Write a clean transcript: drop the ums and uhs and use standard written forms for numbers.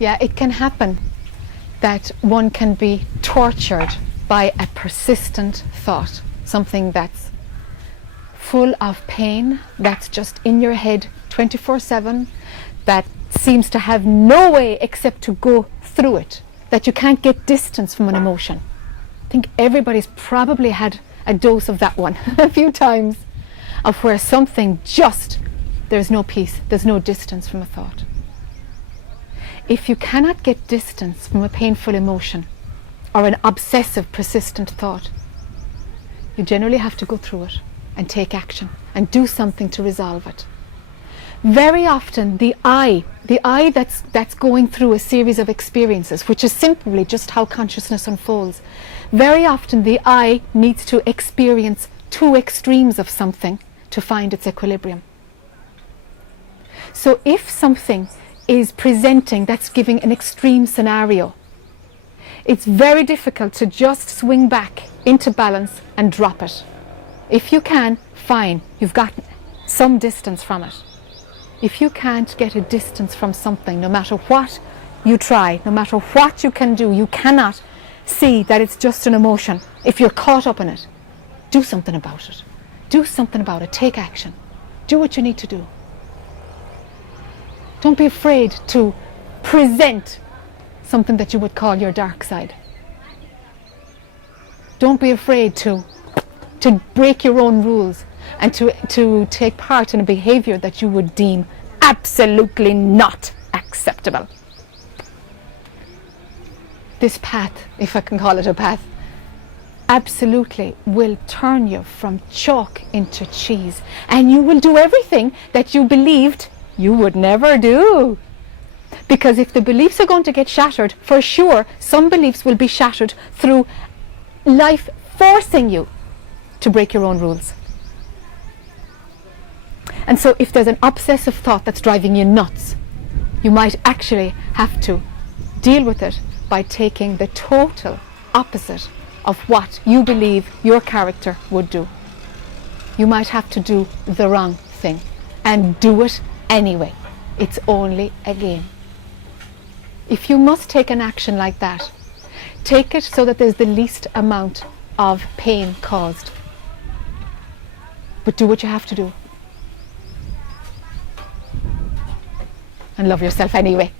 Yeah, it can happen that one can be tortured by a persistent thought, something that's full of pain, that's just in your head 24/7, that seems to have no way except to go through it, that you can't get distance from an emotion. I think everybody's probably had a dose of that one a few times, of where something just, there's no peace, there's no distance from a thought. If you cannot get distance from a painful emotion or an obsessive, persistent thought, you generally have to go through it and take action and do something to resolve it. Very often the I that's going through a series of experiences, which is simply just how consciousness unfolds, very often the I needs to experience two extremes of something to find its equilibrium. So if something is presenting, that's giving an extreme scenario, it's very difficult to just swing back into balance and drop it. If you can, fine, you've got some distance from it. If you can't get a distance from something, no matter what you try, no matter what you can do, you cannot see that it's just an emotion. If you're caught up in it, do something about it. Do something about it. Take action. Do what you need to do. Don't be afraid to present something that you would call your dark side. Don't be afraid to break your own rules and to take part in a behavior that you would deem absolutely not acceptable. This path, if I can call it a path, absolutely will turn you from chalk into cheese, and you will do everything that you believed you would never do. Because if the beliefs are going to get shattered, for sure, some beliefs will be shattered through life forcing you to break your own rules. And so if there's an obsessive thought that's driving you nuts, you might actually have to deal with it by taking the total opposite of what you believe your character would do. You might have to do the wrong thing and do it anyway. It's only a game. If you must take an action like that, take it so that there's the least amount of pain caused. But do what you have to do. And love yourself anyway.